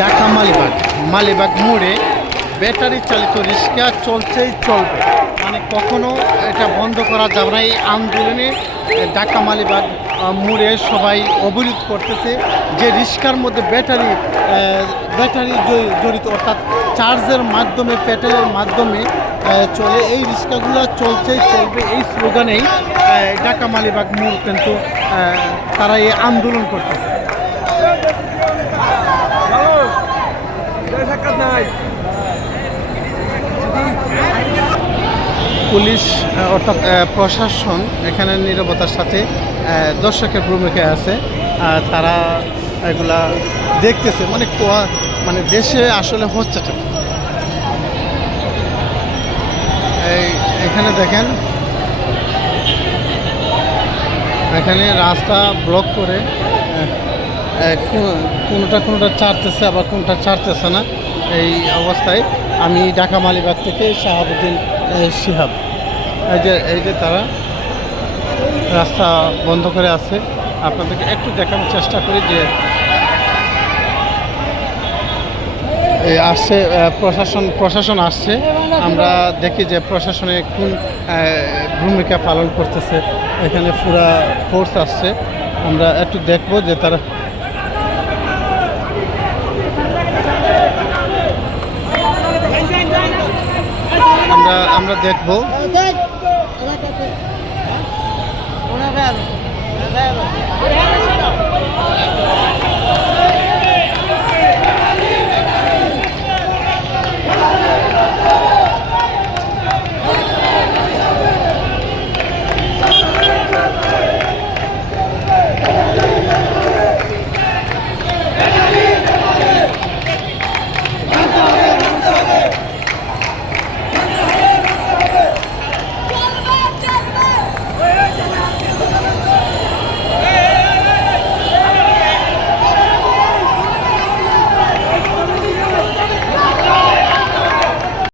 ঢাকা মালিবাগ মোড়ে ব্যাটারি চালিত রিক্সা চলছেই চলবে, মানে কখনো এটা বন্ধ করা যাবে না। এই আন্দোলনে ঢাকা মালিবাগ মোড়ে সবাই অবরোধ করতেছে যে রিক্সার মধ্যে ব্যাটারি জড়িত, অর্থাৎ চার্জের মাধ্যমে পেট্রোলের মাধ্যমে চলে এই রিক্সাগুলো চলছেই চলবে। এই স্লোগানেই ঢাকা মালিবাগ মোড় কিন্তু তারা এই আন্দোলন করতেছে। পুলিশ অর্থাৎ প্রশাসন এখানে নীরবতার সাথে দর্শকের ভূমিকায় আছে। তারা এগুলা দেখতেছে, মানে দেশে আসলে হচ্ছে। এখানে দেখেন, এখানে রাস্তা ব্লক করে কোনোটা ছাড়তেছে, আবার কোনোটা ছাড়তেছে না। এই অবস্থায় আমি ঢাকা মালিবাগ থেকে শাহাবুদ্দিন শিহাব। এই যে তারা রাস্তা বন্ধ করে আছে। আপনাদেরকে একটু দেখানোর চেষ্টা করি যে আসছে প্রশাসন আসছে। আমরা দেখি যে প্রশাসনে কোন ভূমিকা পালন করতেছে। এখানে পুরা ফোর্স আসছে, আমরা একটু দেখব যে তারা আমরা দেখব।